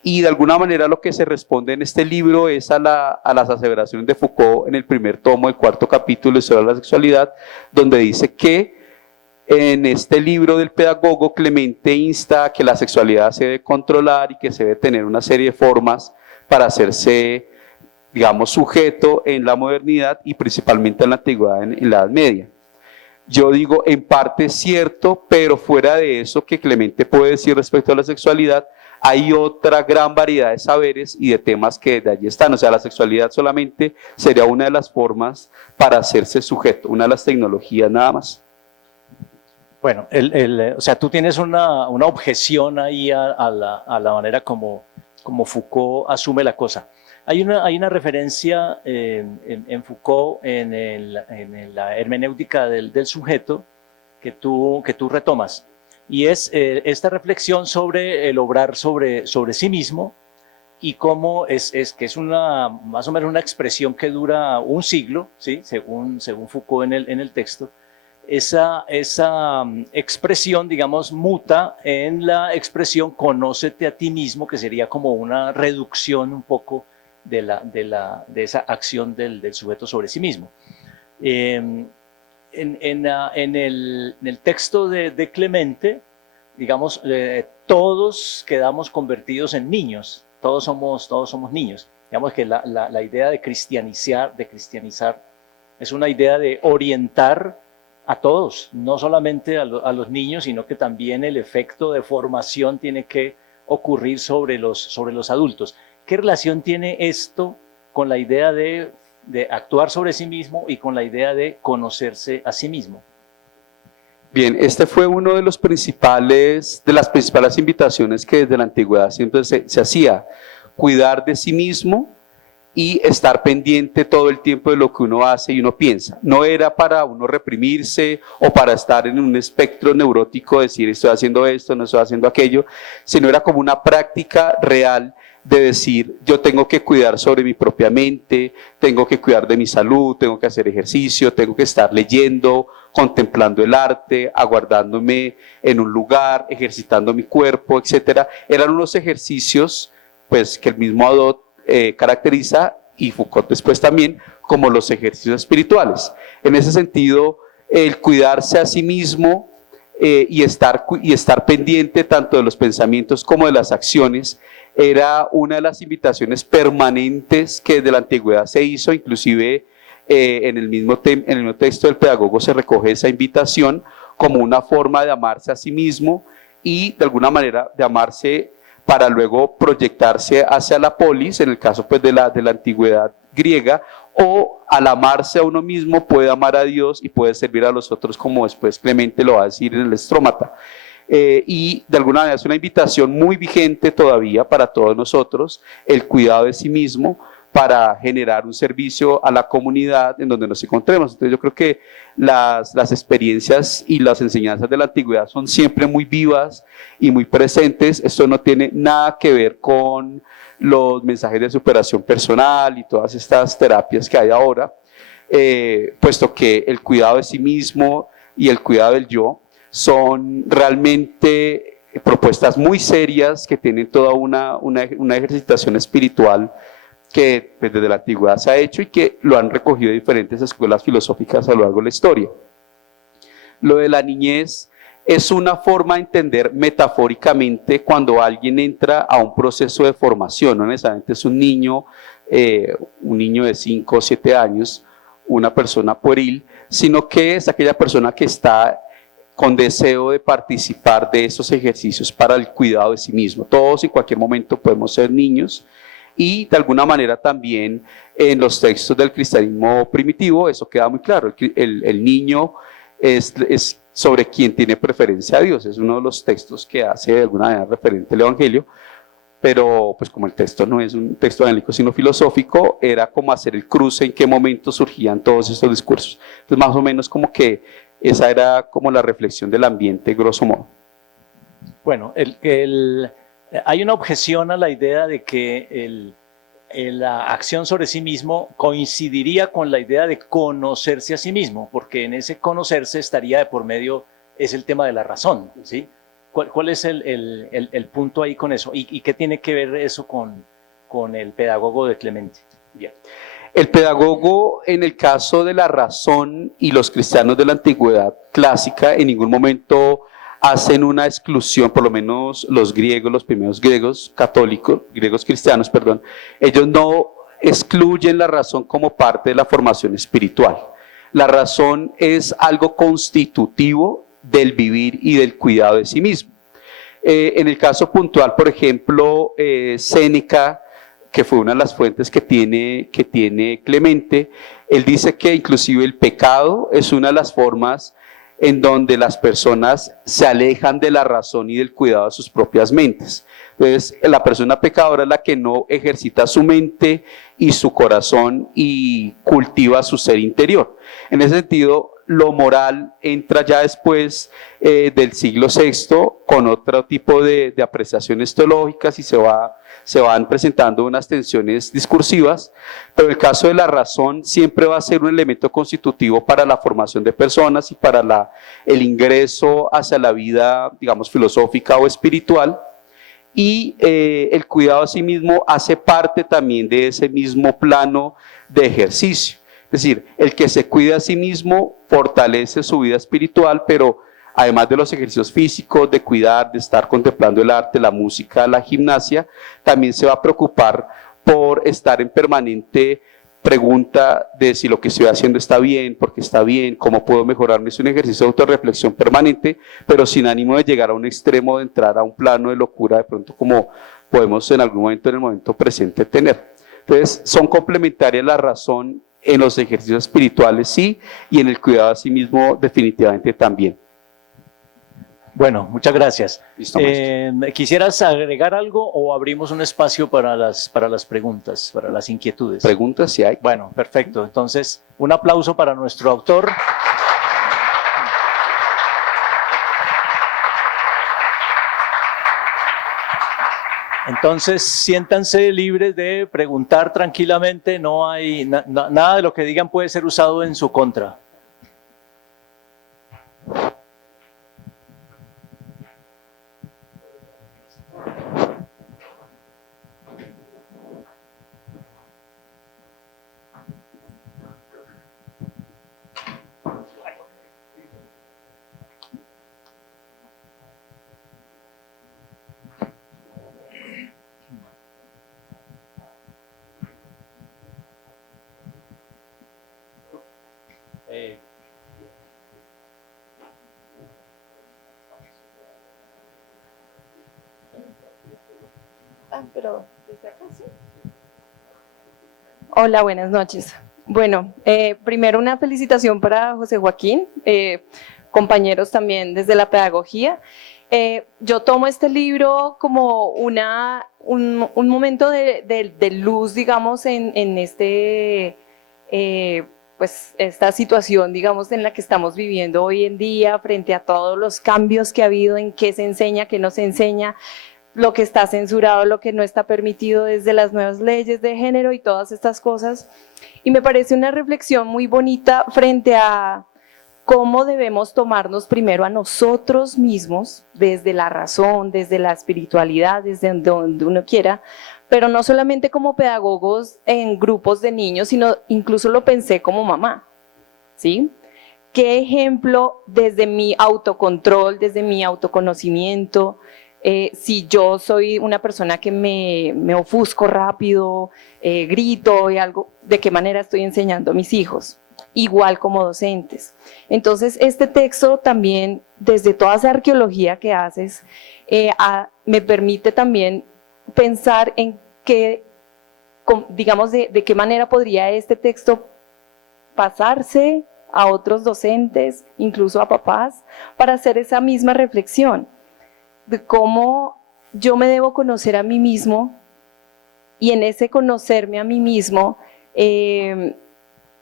y de alguna manera lo que se responde en este libro es a las aseveraciones de Foucault en el primer tomo del 4º capítulo sobre la sexualidad, donde dice que en este libro del pedagogo Clemente insta a que la sexualidad se debe controlar y que se debe tener una serie de formas para hacerse, digamos, sujeto en la modernidad y principalmente en la antigüedad, en la Edad Media. Yo digo, en parte es cierto, pero fuera de eso que Clemente puede decir respecto a la sexualidad, hay otra gran variedad de saberes y de temas que de allí están. O sea, la sexualidad solamente sería una de las formas para hacerse sujeto, una de las tecnologías nada más. Bueno, o sea, tú tienes una objeción ahí a la manera como Foucault asume la cosa. Hay una referencia en Foucault, en la hermenéutica del sujeto, que tú retomas, y es esta reflexión sobre el obrar sobre sí mismo, y cómo que es más o menos una expresión que dura un siglo, ¿sí? según Foucault en el texto. Esa expresión, digamos, muta en la expresión conócete a ti mismo, que sería como una reducción un poco de esa acción del sujeto sobre sí mismo. En el texto de Clemente, digamos, todos quedamos convertidos en niños, todos somos niños. Digamos que la idea de cristianizar es una idea de orientar a todos, no solamente a los niños, sino que también el efecto de formación tiene que ocurrir sobre los adultos. ¿Qué relación tiene esto con la idea de actuar sobre sí mismo y con la idea de conocerse a sí mismo? Bien, este fue uno de las principales invitaciones que desde la antigüedad siempre se hacía, cuidar de sí mismo y estar pendiente todo el tiempo de lo que uno hace y uno piensa. No era para uno reprimirse o para estar en un espectro neurótico, decir estoy haciendo esto, no estoy haciendo aquello, sino era como una práctica real de decir yo tengo que cuidar sobre mi propia mente, tengo que cuidar de mi salud, tengo que hacer ejercicio, tengo que estar leyendo, contemplando el arte, aguardándome en un lugar, ejercitando mi cuerpo, etc. Eran unos ejercicios pues, que el mismo Adot caracteriza, y Foucault después también, como los ejercicios espirituales. En ese sentido, el cuidarse a sí mismo y estar pendiente tanto de los pensamientos como de las acciones era una de las invitaciones permanentes que desde la antigüedad se hizo. Inclusive en el mismo texto del pedagogo se recoge esa invitación como una forma de amarse a sí mismo y de alguna manera de amarse para luego proyectarse hacia la polis, en el caso pues de la antigüedad griega, o al amarse a uno mismo puede amar a Dios y puede servir a los otros, como después Clemente lo va a decir en el Estrómata. Y de alguna manera es una invitación muy vigente todavía para todos nosotros, el cuidado de sí mismo para generar un servicio a la comunidad en donde nos encontremos. Entonces yo creo que las experiencias y las enseñanzas de la antigüedad son siempre muy vivas y muy presentes. Esto no tiene nada que ver con los mensajes de superación personal y todas estas terapias que hay ahora, puesto que el cuidado de sí mismo y el cuidado del yo son realmente propuestas muy serias que tienen toda una ejercitación espiritual que pues, desde la antigüedad se ha hecho y que lo han recogido diferentes escuelas filosóficas a lo largo de la historia. Lo de la niñez es una forma de entender metafóricamente cuando alguien entra a un proceso de formación, no necesariamente es un niño de 5 o 7 años, una persona pueril, sino que es aquella persona que está con deseo de participar de esos ejercicios para el cuidado de sí mismo. Todos en cualquier momento podemos ser niños y de alguna manera también en los textos del cristianismo primitivo eso queda muy claro. El niño es sobre quien tiene preferencia a Dios, es uno de los textos que hace de alguna manera referente al Evangelio, pero pues como el texto no es un texto evangélico sino filosófico, era como hacer el cruce en qué momento surgían todos estos discursos. Entonces más o menos como que esa era como la reflexión del ambiente grosso modo. Bueno, hay una objeción a la idea de que la acción sobre sí mismo coincidiría con la idea de conocerse a sí mismo, porque en ese conocerse estaría de por medio, es el tema de la razón, ¿sí? ¿Cuál es el punto ahí con eso? ¿Y qué tiene que ver eso con el pedagogo de Clemente? Bien. El pedagogo, en el caso de la razón y los cristianos de la antigüedad clásica, en ningún momento hacen una exclusión, por lo menos los griegos, los primeros griegos católicos, griegos cristianos, perdón, ellos no excluyen la razón como parte de la formación espiritual. La razón es algo constitutivo del vivir y del cuidado de sí mismo. En el caso puntual, por ejemplo, Séneca, que fue una de las fuentes que tiene Clemente, él dice que inclusive el pecado es una de las formas en donde las personas se alejan de la razón y del cuidado de sus propias mentes. Entonces, la persona pecadora es la que no ejercita su mente y su corazón y cultiva su ser interior. En ese sentido, lo moral entra ya después del siglo VI con otro tipo de apreciaciones teológicas y se van presentando unas tensiones discursivas, pero el caso de la razón siempre va a ser un elemento constitutivo para la formación de personas y para el ingreso hacia la vida, digamos, filosófica o espiritual, y el cuidado a sí mismo hace parte también de ese mismo plano de ejercicio. Es decir, el que se cuida a sí mismo fortalece su vida espiritual, pero además de los ejercicios físicos, de cuidar, de estar contemplando el arte, la música, la gimnasia, también se va a preocupar por estar en permanente pregunta de si lo que estoy haciendo está bien, por qué está bien, cómo puedo mejorarme. Es un ejercicio de autorreflexión permanente, pero sin ánimo de llegar a un extremo, de entrar a un plano de locura de pronto como podemos en algún momento, en el momento presente, tener. Entonces, son complementarias la razón en los ejercicios espirituales, sí, y en el cuidado a sí mismo definitivamente también. Bueno, muchas gracias. Listo, ¿Quisieras agregar algo o abrimos un espacio para las preguntas, para las inquietudes? Preguntas, si hay. Bueno, perfecto. Entonces, un aplauso para nuestro autor. Entonces, siéntanse libres de preguntar tranquilamente, no hay nada de lo que digan puede ser usado en su contra. Pero desde acá, ¿sí? Hola, buenas noches. Bueno, primero una felicitación para José Joaquín, compañeros también desde la pedagogía. Yo tomo este libro como un momento de luz, digamos, en pues esta situación, digamos, en la que estamos viviendo hoy en día, frente a todos los cambios que ha habido en qué se enseña, qué no se enseña, lo que está censurado, lo que no está permitido desde las nuevas leyes de género y todas estas cosas. Y me parece una reflexión muy bonita frente a cómo debemos tomarnos primero a nosotros mismos, desde la razón, desde la espiritualidad, desde donde uno quiera, pero no solamente como pedagogos en grupos de niños, sino incluso lo pensé como mamá, ¿sí? ¿qué ejemplo desde mi autocontrol, desde mi autoconocimiento, si yo soy una persona que me ofusco rápido, grito y algo, de qué manera estoy enseñando a mis hijos? Igual como docentes. Entonces, este texto también, desde toda esa arqueología que haces, me permite también pensar en qué, digamos, de qué manera podría este texto pasarse a otros docentes, incluso a papás, para hacer esa misma reflexión de cómo yo me debo conocer a mí mismo y en ese conocerme a mí mismo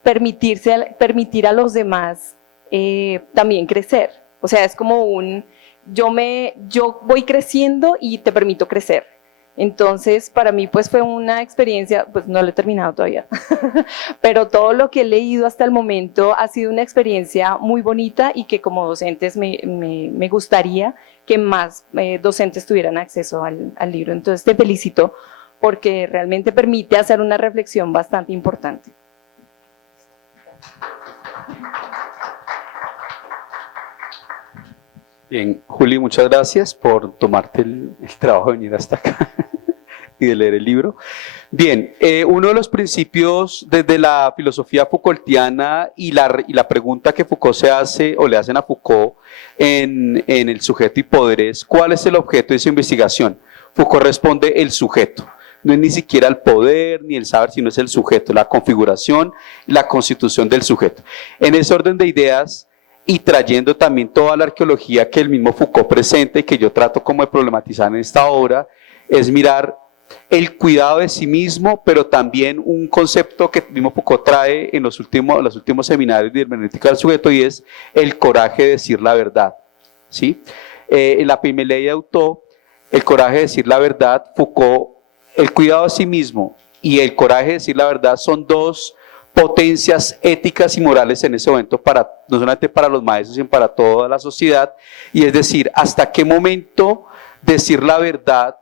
permitir a los demás también crecer. O sea, es como yo voy creciendo y te permito crecer. Entonces, para mí pues fue una experiencia, pues no lo he terminado todavía, pero todo lo que he leído hasta el momento ha sido una experiencia muy bonita y que como docentes me gustaría que más docentes tuvieran acceso al libro. Entonces, te felicito porque realmente permite hacer una reflexión bastante importante. Bien, Juli, muchas gracias por tomarte el trabajo de venir hasta acá y de leer el libro. Bien, uno de los principios desde la filosofía Foucaultiana y la pregunta que Foucault se hace o le hacen a Foucault en el sujeto y poder es ¿cuál es el objeto de su investigación? Foucault responde el sujeto. No es ni siquiera el poder ni el saber, sino es el sujeto, la configuración y la constitución del sujeto. En ese orden de ideas, y trayendo también toda la arqueología que el mismo Foucault presenta y que yo trato como de problematizar en esta obra, es mirar el cuidado de sí mismo, pero también un concepto que el mismo Foucault trae en los últimos seminarios de hermenéutica del sujeto, y es el coraje de decir la verdad, ¿sí? En la primera ley de Autor, el coraje de decir la verdad, Foucault, el cuidado de sí mismo y el coraje de decir la verdad son dos potencias éticas y morales en ese momento, no solamente para los maestros, sino para toda la sociedad, y es decir, hasta qué momento decir la verdad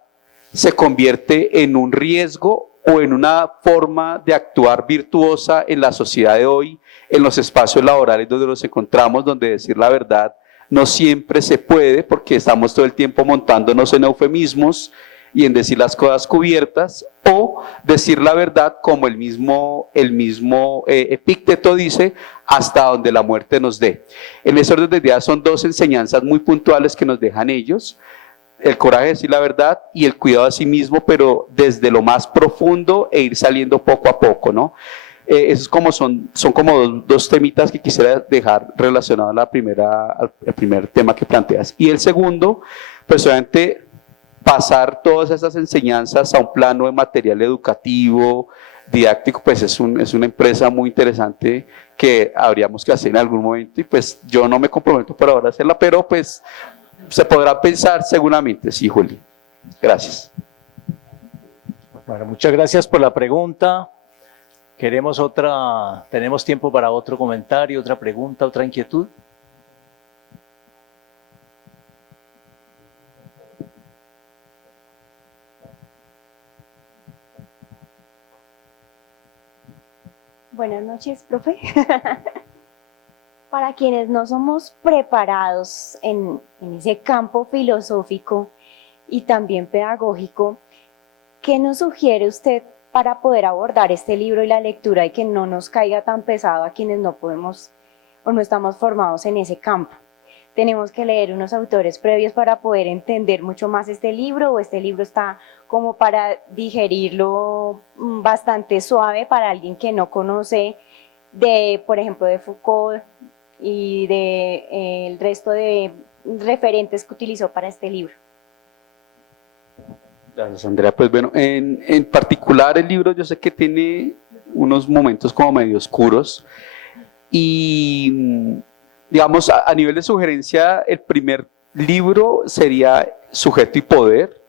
se convierte en un riesgo o en una forma de actuar virtuosa en la sociedad de hoy, en los espacios laborales donde nos encontramos, donde decir la verdad no siempre se puede, porque estamos todo el tiempo montándonos en eufemismos y en decir las cosas cubiertas, o decir la verdad como el mismo Epícteto dice, hasta donde la muerte nos dé. En ese orden de ideas son dos enseñanzas muy puntuales que nos dejan ellos, el coraje de decir la verdad y el cuidado de sí mismo, pero desde lo más profundo e ir saliendo poco a poco, ¿no? Esos son como dos temitas que quisiera dejar relacionados al primer tema que planteas. Y el segundo, pues obviamente, pasar todas esas enseñanzas a un plano de material educativo, didáctico, pues es una empresa muy interesante que habríamos que hacer en algún momento, y pues yo no me comprometo por ahora a hacerla, pero pues se podrá pensar seguramente, sí, Juli. Gracias. Bueno, muchas gracias por la pregunta. ¿Tenemos tiempo para otro comentario, otra pregunta, otra inquietud? Buenas noches, profe. Para quienes no somos preparados en ese campo filosófico y también pedagógico, ¿qué nos sugiere usted para poder abordar este libro y la lectura y que no nos caiga tan pesado a quienes no podemos o no estamos formados en ese campo? ¿Tenemos que leer unos autores previos para poder entender mucho más este libro, o este libro está como para digerirlo bastante suave para alguien que no conoce por ejemplo, de Foucault y el resto de referentes que utilizó para este libro? Gracias, Andrea. Pues bueno, en particular el libro yo sé que tiene unos momentos como medio oscuros, y digamos a nivel de sugerencia, el primer libro sería Sujeto y Poder,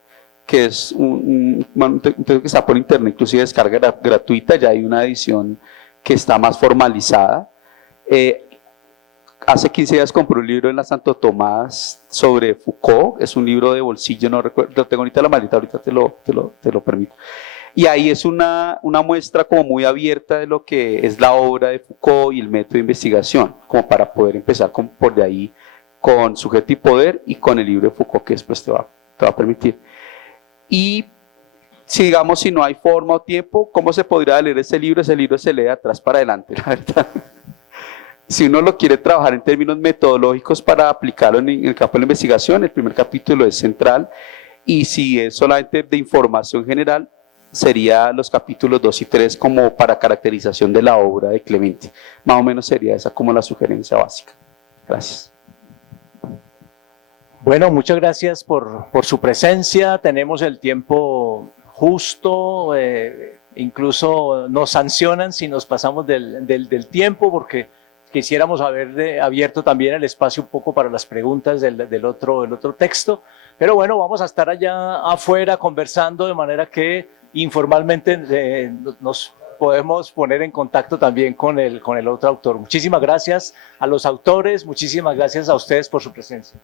que es un texto que está por internet, inclusive descarga gratuita, ya hay una edición que está más formalizada. Hace 15 días compré un libro en la Santo Tomás sobre Foucault, es un libro de bolsillo, no recuerdo, lo tengo ahorita la maldita, ahorita te lo permito. Y ahí es una muestra como muy abierta de lo que es la obra de Foucault y el método de investigación, como para poder empezar por de ahí con Sujeto y Poder y con el libro de Foucault que después te va a permitir. Y si digamos, si no hay forma o tiempo, ¿cómo se podría leer ese libro? Ese libro se lee de atrás para adelante, la verdad. Si uno lo quiere trabajar en términos metodológicos para aplicarlo en el campo de la investigación, el primer capítulo es central, y si es solamente de información general, sería los capítulos 2 y 3 como para caracterización de la obra de Clemente. Más o menos sería esa como la sugerencia básica. Gracias. Bueno, muchas gracias por su presencia. Tenemos el tiempo justo, incluso nos sancionan si nos pasamos del tiempo, porque quisiéramos haber abierto también el espacio un poco para las preguntas del otro texto. Pero bueno, vamos a estar allá afuera conversando, de manera que informalmente nos podemos poner en contacto también con el otro autor. Muchísimas gracias a los autores, muchísimas gracias a ustedes por su presencia.